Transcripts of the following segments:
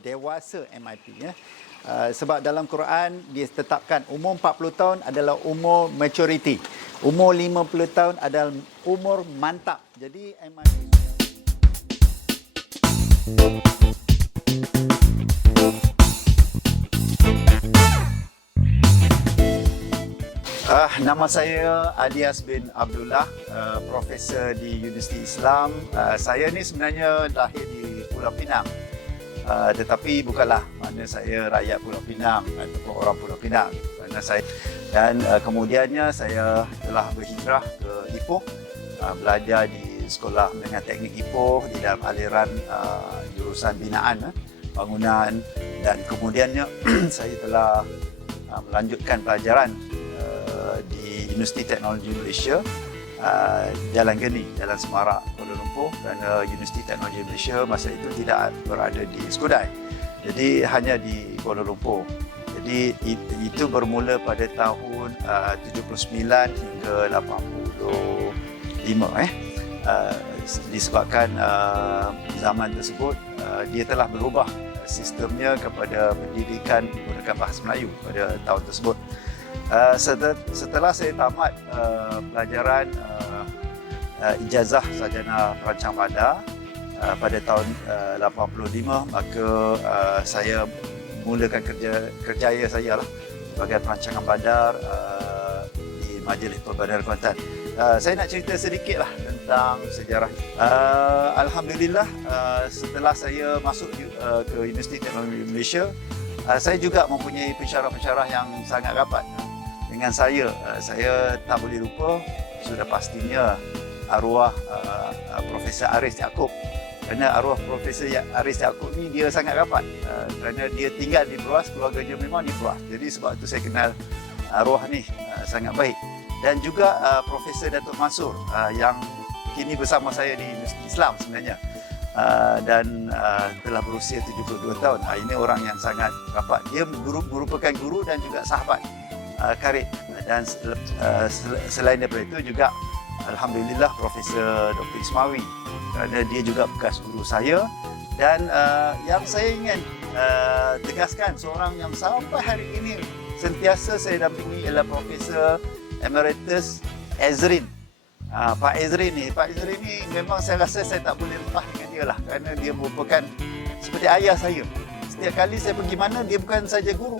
dewasa MIP ya. Sebab dalam Quran dia tetapkan umur 40 tahun adalah umur maturity. Umur 50 tahun adalah umur mantap. Jadi MIP nama saya Alias bin Abdullah, profesor di Universiti Islam. Saya ni sebenarnya lahir di Pulau Pinang. Tetapi bukanlah mana saya rakyat Pulau Pinang ataupun orang Pulau Pinang. Dan kemudiannya saya telah berhijrah ke Ipoh, belajar di Sekolah Menengah Teknik Ipoh di dalam aliran jurusan binaan bangunan, dan kemudiannya saya telah melanjutkan pelajaran di Universiti Teknologi Malaysia, Jalan Geni, Jalan Semarak, Kuala Lumpur, kerana Universiti Teknologi Malaysia masa itu tidak berada di Skudai, jadi hanya di Kuala Lumpur. Jadi itu bermula pada tahun 79 hingga 85 disebabkan zaman tersebut dia telah berubah sistemnya kepada pendidikan menggunakan bahasa Melayu pada tahun tersebut. Setelah saya tamat pelajaran ijazah sarjana perancang bandar pada tahun 85, maka saya mulakan kerjaya saya lah sebagai perancangan bandar di Majlis Perbandaran Kuantan. Saya nak cerita sedikit lah tentang sejarah. Alhamdulillah, setelah saya masuk ke Universiti Teknologi Malaysia, saya juga mempunyai pensyarah-pensyarah yang sangat rapat dengan saya. Saya tak boleh lupa, sudah pastinya arwah Profesor Aris Yaakob. Kerana arwah Profesor Aris Yaakob ni dia sangat rapat, kerana dia tinggal di Beruas, keluarganya memang di Beruas. Jadi sebab itu saya kenal arwah ni sangat baik. Dan juga Profesor Datuk Mansur yang kini bersama saya di Universiti Islam sebenarnya, dan telah berusia 72 tahun. Ini orang yang sangat rapat. Dia merupakan guru dan juga sahabat karib. Dan selain daripada itu juga alhamdulillah Profesor Dr. Ismawi, kerana dia juga bekas guru saya. Dan yang saya ingin tegaskan, seorang yang sampai hari ini sentiasa saya dampingi ialah Profesor Emeritus Ezrin. Pak Ezrin ni memang saya rasa saya tak boleh lepas dengan dia lah, kerana dia merupakan seperti ayah saya. Setiap kali saya pergi mana, dia bukan saja guru.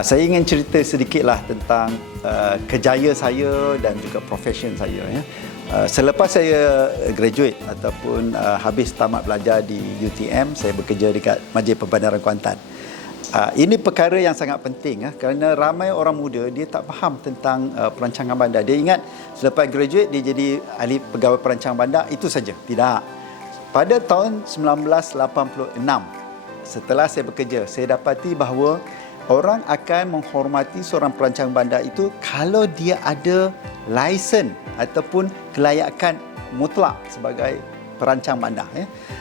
Saya ingin cerita sedikitlah tentang kejayaan saya dan juga profession saya. Selepas saya graduate ataupun habis tamat belajar di UTM, saya bekerja dekat Majlis Perbandaran Kuantan. Ini perkara yang sangat penting kerana ramai orang muda dia tak faham tentang perancangan bandar. Dia ingat selepas graduate dia jadi ahli pegawai perancang bandar, itu saja. Tidak. Pada tahun 1986, setelah saya bekerja, saya dapati bahawa orang akan menghormati seorang perancang bandar itu kalau dia ada lesen ataupun kelayakan mutlak sebagai perancang bandar.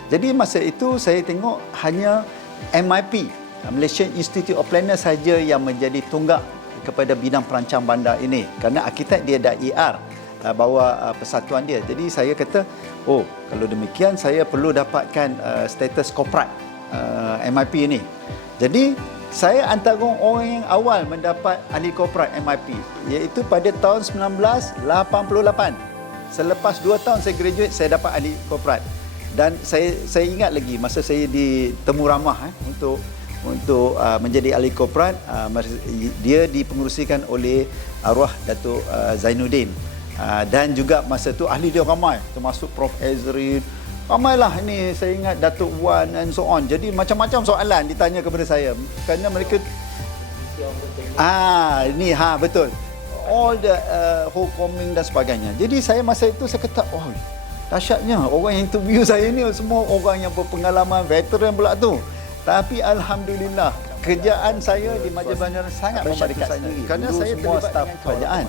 Jadi masa itu saya tengok hanya MIP, Malaysian Institute of Planners saja yang menjadi tunggak kepada bidang perancang bandar ini, kerana arkitek dia dah ER bawa persatuan dia. Jadi saya kata, oh kalau demikian saya perlu dapatkan status korporat MIP ini. Jadi saya antara orang yang awal mendapat ahli korporat MIP, iaitu pada tahun 1988. Selepas 2 tahun saya graduate, saya dapat ahli korporat. Dan saya ingat lagi masa saya di Temu Ramah untuk menjadi ahli korporat, dia dipengerusikan oleh arwah Datuk Zainuddin. Dan juga masa tu ahli dia ramai, termasuk Prof Ezrin, ramailah ini, saya ingat Datuk Wan and so on. Jadi macam-macam soalan ditanya kepada saya, kerana mereka ini betul, all the homecoming dan sebagainya. Jadi saya masa itu saya kata, oh dahsyatnya orang yang interview saya ni semua orang yang berpengalaman, veteran pula tu. Tapi alhamdulillah kerjaan saya di Majlis Perbandaran sangat membantu saya, kerana saya terlibat staf kerajaan.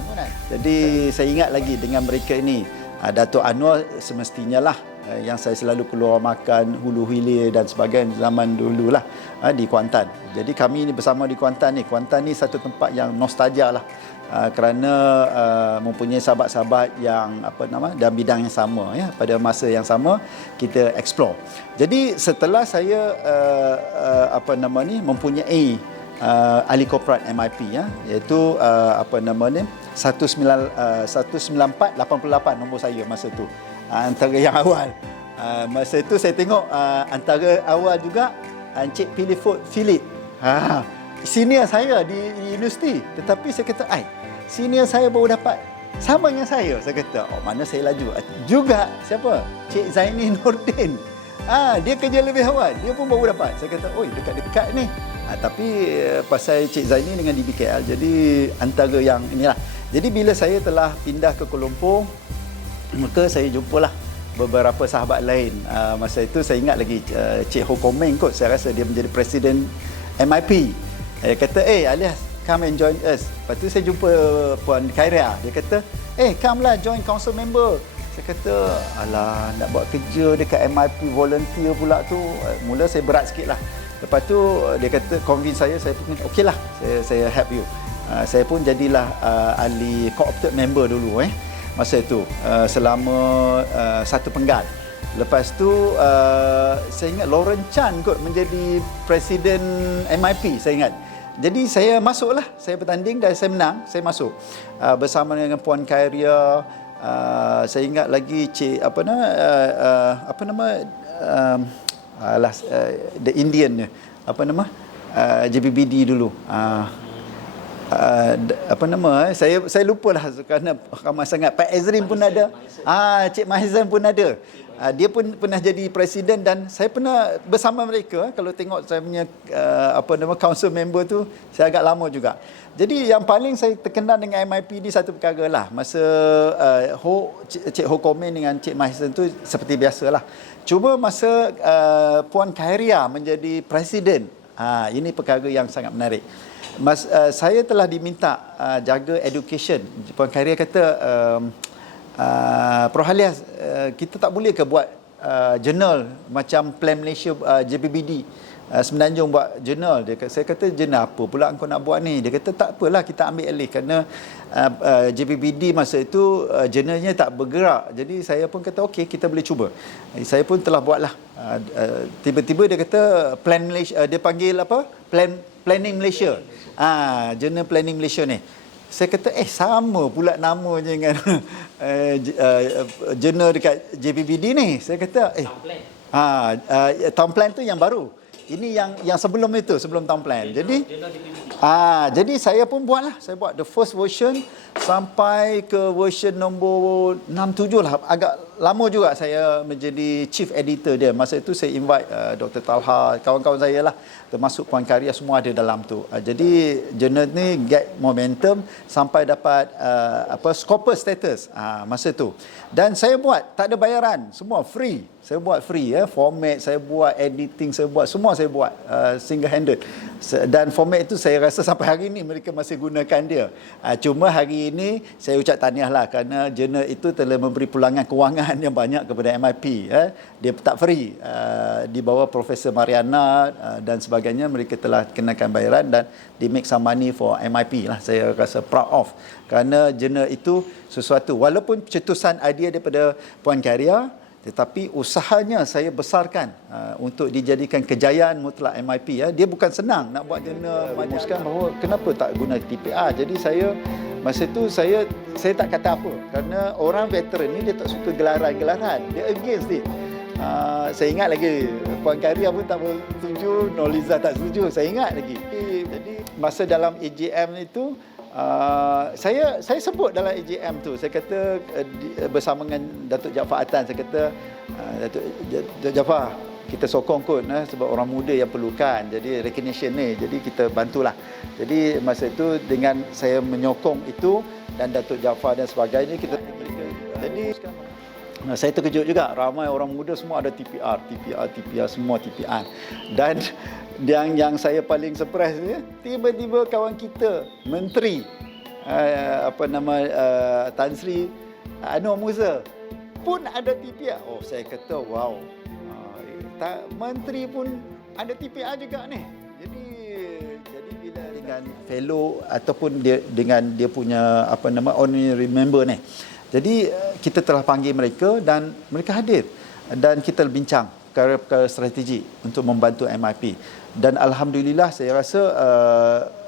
Jadi saya ingat lagi dengan mereka ini, Datuk Anwar semestinya lah yang saya selalu keluar makan hulu hilir dan sebagainya zaman dululah di Kuantan. Jadi kami ni bersama di Kuantan ni. Kuantan ni satu tempat yang nostalgia lah. kerana mempunyai sahabat-sahabat yang dalam bidang yang sama, ya, pada masa yang sama kita explore. Jadi setelah saya mempunyai ahli korporat MIP, ya, iaitu 19488 nombor saya masa tu, antara yang awal. Masa itu saya tengok antara awal juga Encik Philip, senior saya di universiti. Tetapi saya kata, senior saya baru dapat sama dengan saya. Saya kata, mana saya laju. Juga siapa? Cik Zaini Nordin. Dia kerja lebih awal, dia pun baru dapat. Saya kata, dekat-dekat ni. Tapi pasal Cik Zaini dengan DBKL, jadi antara yang inilah. Jadi bila saya telah pindah ke Kuala Lumpur, maka saya jumpalah beberapa sahabat lain. Masa itu saya ingat lagi Cik Ho Komeng kot, saya rasa dia menjadi presiden MIP. Dia kata, Alias, come and join us. Lepas tu saya jumpa Puan Khairia. Dia kata, come lah join council member. Saya kata, alah, nak buat kerja dekat MIP volunteer pula tu. Mula saya berat sikit lah. Lepas tu dia kata, convince saya pun okey lah, saya help you. Saya pun jadilah ahli co-opted member dulu masa itu, selama 1 penggal. Lepas tu saya ingat Lauren Chan kot menjadi presiden MIP, saya ingat. Jadi saya masuklah, saya bertanding dan saya menang, saya masuk bersama dengan Puan Khairia. Saya ingat lagi Cik the Indian JBBD dulu. Saya lupalah kerana ramai sangat. Pak Ezrin pun ada. Cik Mahizan pun ada. Dia pun pernah jadi presiden dan saya pernah bersama mereka. Kalau tengok saya punya council member tu, saya agak lama juga. Jadi yang paling saya terkenal dengan MIP ni satu perkara lah. Masa Cik Ho Komen dengan Cik Mahizan tu seperti biasalah. Cuma masa Puan Khairia menjadi presiden, ini perkara yang sangat menarik. Saya telah diminta jaga education. Puan Khairia kata, Prof. Alias, kita tak boleh ke buat jurnal macam Plan Malaysia, JBBD Semenanjung buat jurnal. Saya kata, jurnal apa pula kau nak buat ni? Dia kata, tak apalah, kita ambil alih kerana JBBD masa itu jurnalnya tak bergerak. Jadi saya pun kata, okey, kita boleh cuba. Saya pun telah buatlah. Tiba-tiba dia kata Plan Malaysia, dia panggil apa? Planning Malaysia. Jurnal Planning Malaysia ni. Saya kata, sama pula namanya dengan jurnal dekat JBBD ni. Saya kata, Town Plan tu yang baru. Ini yang sebelum itu, sebelum Town Plan. Jadi saya pun buatlah. Saya buat the first version sampai ke version nombor 6-7 lah. Agak lama juga saya menjadi chief editor dia. Masa itu saya invite Dr. Talha, kawan-kawan saya lah, termasuk Puan Khairia, semua ada dalam tu. Jadi jurnal ni get momentum sampai dapat Scopus status masa tu. Dan saya buat, tak ada bayaran, semua free. Saya buat free, format saya buat, editing saya buat, semua saya buat single handed. Dan format itu saya rasa sampai hari ini mereka masih gunakan dia. Cuma hari ini saya ucap tahniah lah kerana jurnal itu telah memberi pulangan kewangan yang banyak kepada MIP. Dia tak free. Di bawah Profesor Mariana dan sebagainya, mereka telah kenakan bayaran dan they make some money for MIP lah. Saya rasa proud of kerana jurnal itu sesuatu, walaupun cetusan idea daripada Puan Khairia, tetapi usahanya saya besarkan untuk dijadikan kejayaan mutlak MIP. Dia bukan senang nak buat jurnal. Rumuskan bahawa kenapa tak guna TPR. Jadi saya masa itu saya tak kata apa kerana orang veteran ni dia tak suka gelaran-gelaran. Dia against it. Saya ingat lagi Puan Khairia pun tak setuju, Noliza tak setuju. Saya ingat lagi. Jadi masa dalam AGM itu saya sebut dalam AGM tu, saya kata bersama dengan Datuk Jaafar Atan, saya kata Datuk Jaafar, kita sokong kot sebab orang muda yang perlukan, jadi recognition ni, jadi kita bantulah. Jadi masa itu dengan saya menyokong itu dan Datuk Jaafar dan sebagainya, jadi saya terkejut juga, ramai orang muda semua ada TPR, semua TPR. Dan yang saya paling surprise ni, tiba-tiba kawan kita, Menteri Tan Sri Anwar Musa pun ada TPR. Saya kata wow, Menteri pun ada TPR juga ni. Jadi bila dengan fellow ataupun dia dengan dia punya honorary member ni. Jadi kita telah panggil mereka dan mereka hadir dan kita bincang perkara-perkara strategi untuk membantu MIP. Dan alhamdulillah saya rasa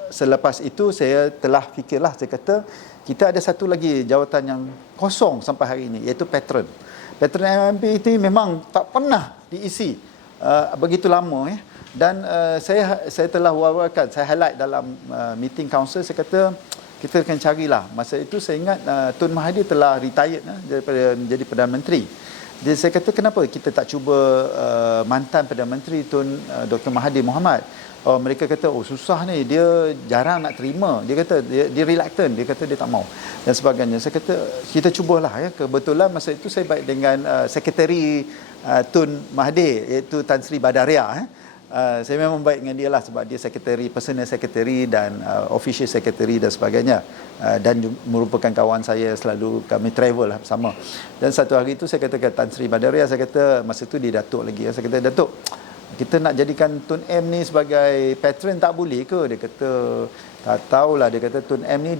selepas itu saya telah fikirlah, saya kata kita ada satu lagi jawatan yang kosong sampai hari ini, iaitu patron. Patron MIP ini memang tak pernah diisi begitu lama ya. Dan saya telah war-warkan, saya highlight dalam meeting council, saya kata kita akan carilah. Masa itu saya ingat Tun Mahathir telah retired daripada menjadi Perdana Menteri. Jadi saya kata kenapa kita tak cuba mantan Perdana Menteri Tun Dr. Mahathir Mohamad. Mereka kata susah ni, dia jarang nak terima. Dia kata dia reluctant, dia kata dia tak mau dan sebagainya. Saya kata kita cubalah ya. Kebetulan masa itu saya baik dengan sekretari Tun Mahathir, iaitu Tan Sri Badaria. Saya memang baik dengan dia lah sebab dia sekretari, personal sekretari dan official sekretari dan sebagainya, dan merupakan kawan saya, selalu kami travel lah bersama. Dan satu hari itu saya kata ke Tan Sri Badaria, saya kata masa tu dia Datuk lagi, saya kata Datuk, kita nak jadikan Tun M ni sebagai patron tak boleh ke? Dia kata tak tahulah, dia kata Tun M ni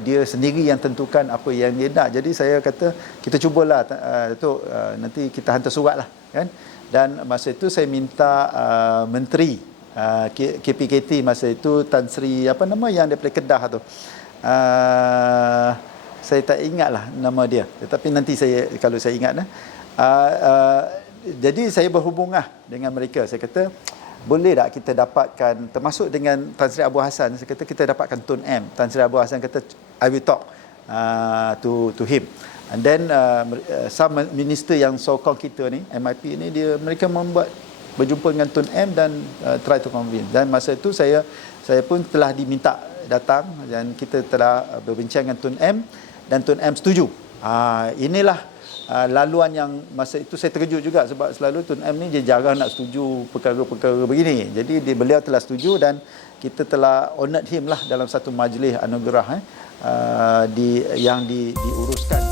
dia sendiri yang tentukan apa yang dia nak. Jadi saya kata kita cubalah Datuk, nanti kita hantar surat lah kan. Dan masa itu saya minta menteri KPKT masa itu, Tan Sri yang daripada Kedah tu, saya tak ingatlah nama dia, tetapi nanti saya kalau saya ingat jadi saya berhubung dengan mereka. Saya kata boleh tak kita dapatkan, termasuk dengan Tan Sri Abu Hassan, saya kata kita dapatkan Tun M. Tan Sri Abu Hassan kata I will talk to him. And then some minister yang sokong kita ni, MIP ni, mereka berjumpa dengan Tun M dan try to convince. Dan masa itu saya pun telah diminta datang dan kita telah berbincang dengan Tun M dan Tun M setuju. Inilah laluan yang masa itu saya terkejut juga sebab selalu Tun M ni dia jarang nak setuju perkara-perkara begini. Jadi beliau telah setuju dan kita telah honored him lah dalam satu majlis anugerah yang diuruskan.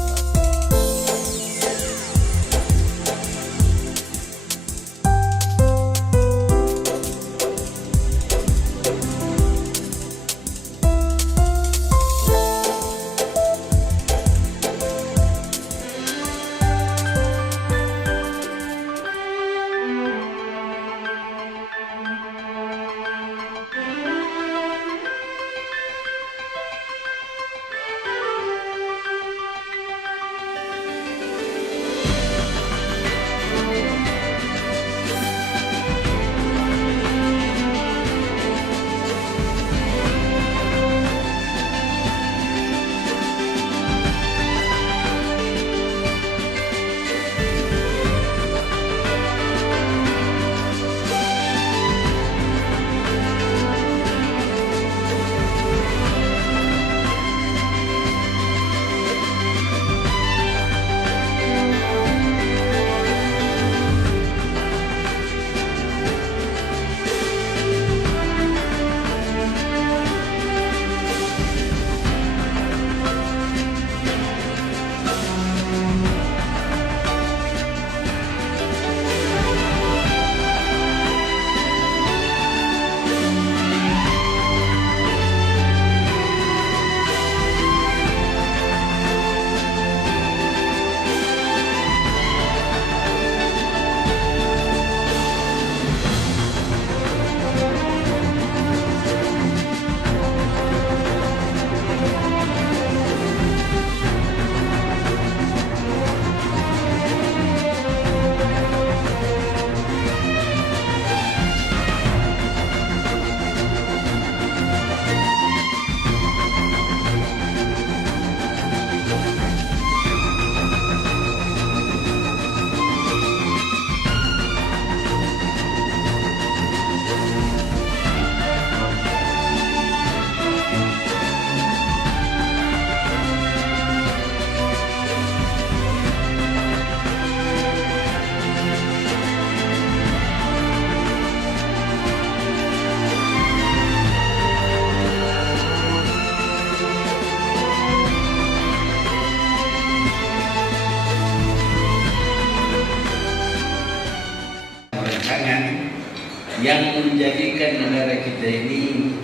yang menjadikan negara kita ini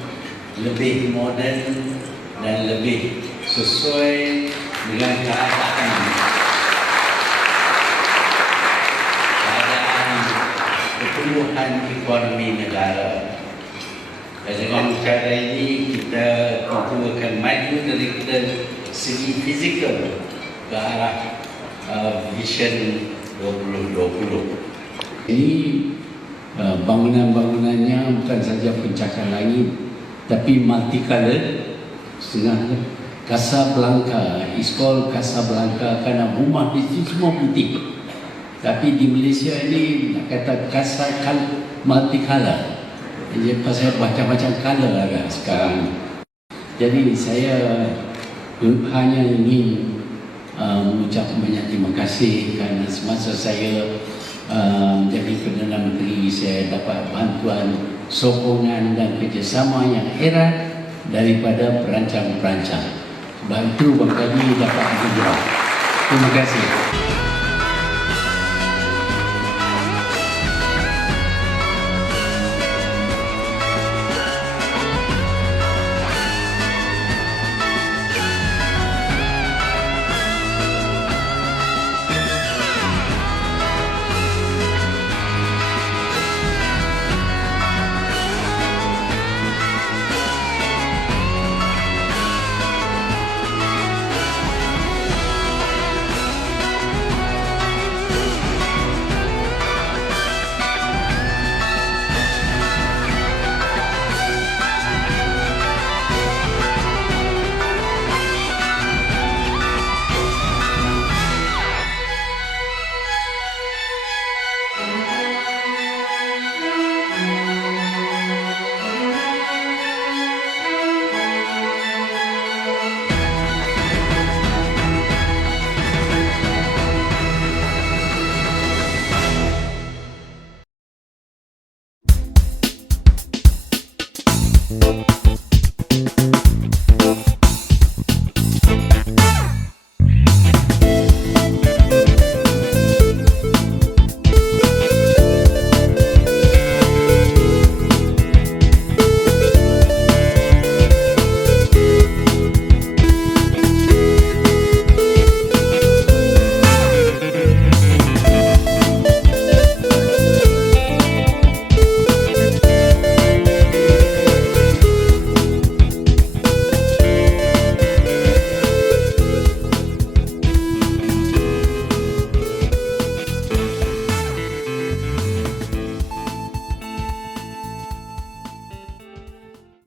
lebih moden dan lebih sesuai dengan keadaan pertumbuhan ekonomi negara. Dengan cara ini kita tentu akan maju dari segi fizikal ke arah Vision 2020. Ini bangunan-bangunannya bukan saja pencakar langit, tapi multicolored. Setengah Casablanca, Iskol Casablanca, karena rumah di sini semua putih. Tapi di Malaysia ini nak kata multicolor. Jadi pasal macam-macam color lah sekarang. Jadi saya hanya ingin mengucap banyak terima kasih kerana semasa saya menjadi Perdana Menteri, saya dapat bantuan, sokongan dan kerjasama yang erat daripada perancang-perancang. Sebab itu Bang Kaji dapat bergerak. Terima kasih.